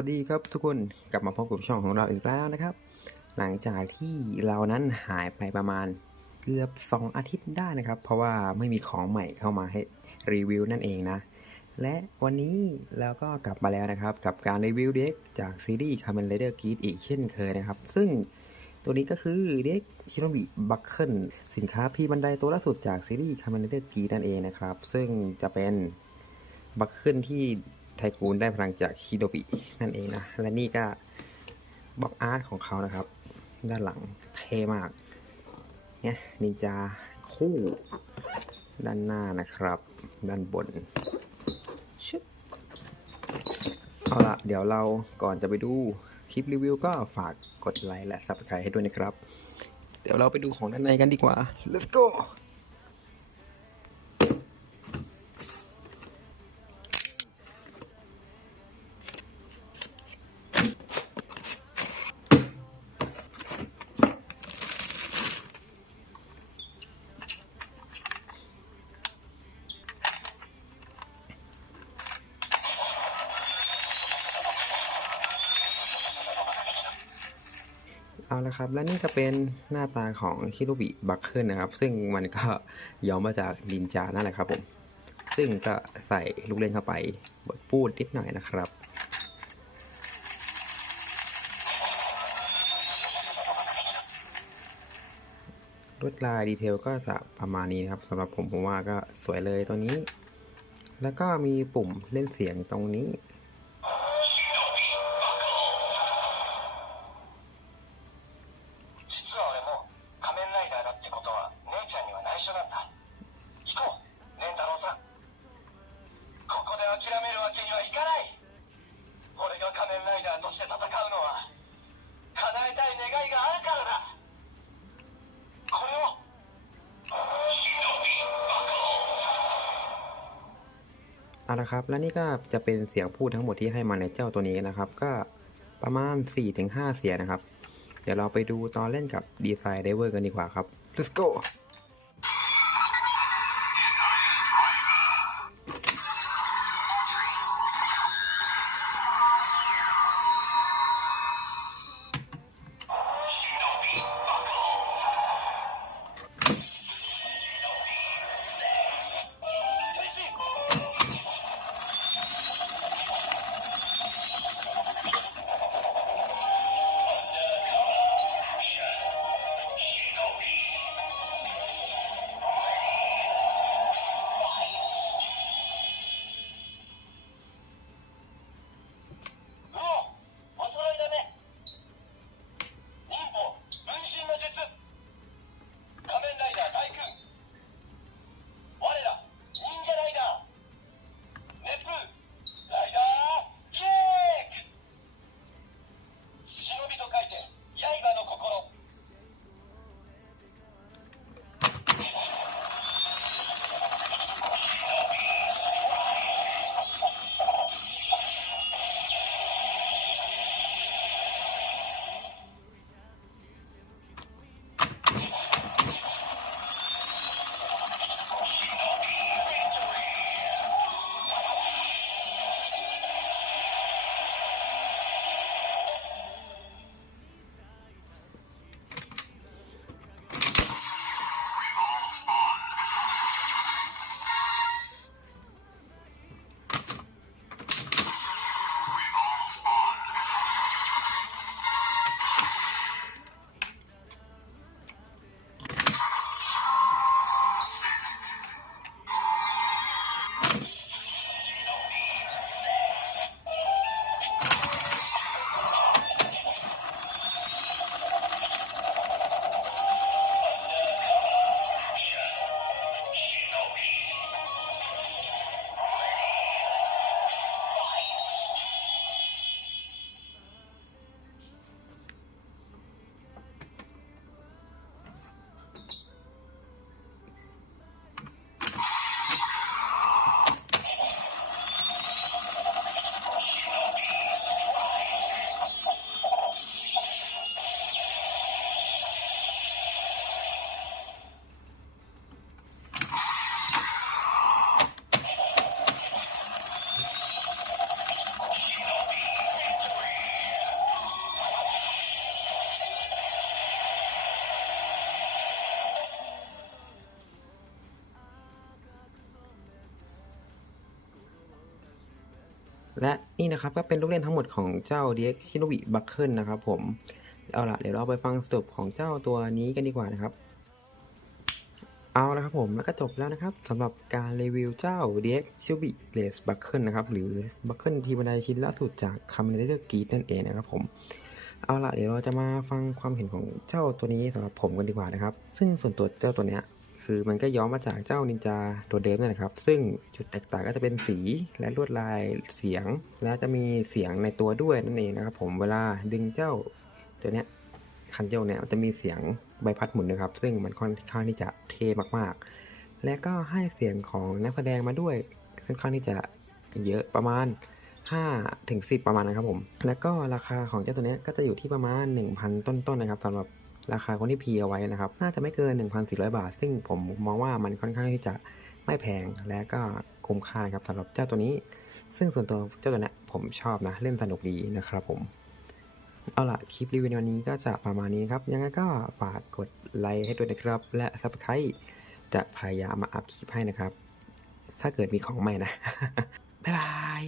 วัสดีครับทุกคนกลับมาพบกับช่องของเราอีกแล้วนะครับ หลังจากที่เรานั้นหายไปประมาณเกือบ 2 อาทิตย์ได้นะครับ เพราะว่าไม่มีของใหม่เข้ามาให้รีวิวนั่นเองนะ และวันนี้เราก็กลับมาแล้วนะครับ กับการรีวิวเด็กจากซีรีส์ Kamen Rider Gear อีกเช่นเคยนะครับ ซึ่งตัวนี้ก็คือเด็กชิโนบิบัคเคิลสินค้าพี่บันไดตัวล่าสุดจากซีรีส์ Kamen Rider Gear นั่นเองนะครับ ซึ่งจะเป็นบัคเคิลที่ ไทกูนได้พลังจากคิโดบินั่นเองนะ และนี่ก็บล็อกอาร์ตของเขานะครับ ด้านหลังเท่มากเนี่ยนินจาคู่ ด้านหน้านะครับ ด้านบนชึบเอาละเดี๋ยวเราก่อนจะไปดูคลิปรีวิวก็ฝากกดไลค์และ subscribe ให้ด้วยนะครับ เดี๋ยวเราไปดูของด้านในกันดีกว่า let's go เอาละครับและนี่ก็เป็นหน้าตาของคิโรบิบัคเคิลนะครับ ซึ่งมันก็ย้อมมาจากดินจานั่นแหละครับผม ซึ่งก็ใส่ลูกเล่นเข้าไปบดปูดนิดหน่อยนะครับลวดลายดีเทลก็จะประมาณนี้นะครับสำหรับผมผมว่าก็สวยเลยตัวนี้ แล้วก็มีปุ่มเล่นเสียงตรงนี้ 願いがあるからだこれを忍び เอาละครับ และนี่ก็จะเป็นเสียงพูดทั้งหมดที่ให้มาในเจ้าตัวนี้นะครับ ก็ประมาณ 4-5 เสียงนะครับ เดี๋ยวเราไปดูตอนเล่นกับดีไซน์ไดเวอร์กันดีกว่าครับ let's go และนี่นะครับก็เป็นลูกเล่นทั้งหมดของเจ้า DX ชิโนบิบัคเคิลนะครับผม เอาล่ะเดี๋ยวเราไปฟังสรุปของเจ้าตัวนี้กันดีกว่านะครับ เอาละครับผมแล้วก็จบแล้วนะครับสำหรับการรีวิวเจ้า DX s i l v i r a c e Buckle นะครับหรือ Buckle ทีบันไดชิ้นล่าสุดจาก c o m m a n d e r Geek นั่นเองนะครับผมเอาล่ะเดี๋ยวเราจะมาฟังความเห็นของเจ้าตัวนี้สำหรับผมกันดีกว่านะครับ ซึ่งส่วนตัวเจ้าตัวเนี้ย คือมันก็ย้อมมาจากเจ้านินจาตัวเดิมนั่นแหละครับ ซึ่งจุดแตกต่างก็จะเป็นสีและลวดลายเสียง และจะมีเสียงในตัวด้วยนั่นเองนะครับ ผมเวลาดึงเจ้าตัวเนี้ยคันเจ้าเนี่ยจะมีเสียงใบพัดหมุนนะครับ ซึ่งมันค่อนข้างที่จะเท่มากๆ และก็ให้เสียงของนักแสดงมาด้วยค่อนข้างที่จะเยอะประมาณ5ถึง10 ประมาณนะครับผม แล้วก็ราคาของเจ้าตัวเนี้ยก็จะอยู่ที่ประมาณ 1,000 ต้นๆนะครับสำหรับ ราคาคนที่พีเอาไว้นะครับ น่าจะไม่เกิน 1,400 บาท ซึ่งผมมองว่ามันค่อนข้างที่จะไม่แพงและก็คุ้มค่านะครับสำหรับเจ้าตัวนี้ ซึ่งส่วนตัวเจ้าตัวนี้ผมชอบนะ เล่นสนุกดีนะครับผม เอาล่ะคลิปรีวิวในวันนี้ก็จะประมาณนี้ครับ ยังไงก็ฝากกดไลค์ให้ด้วยนะครับ และ Subscribe จะพยายามมาอัพคลิปให้นะครับ ถ้าเกิดมีของใหม่นะ บ๊ายบาย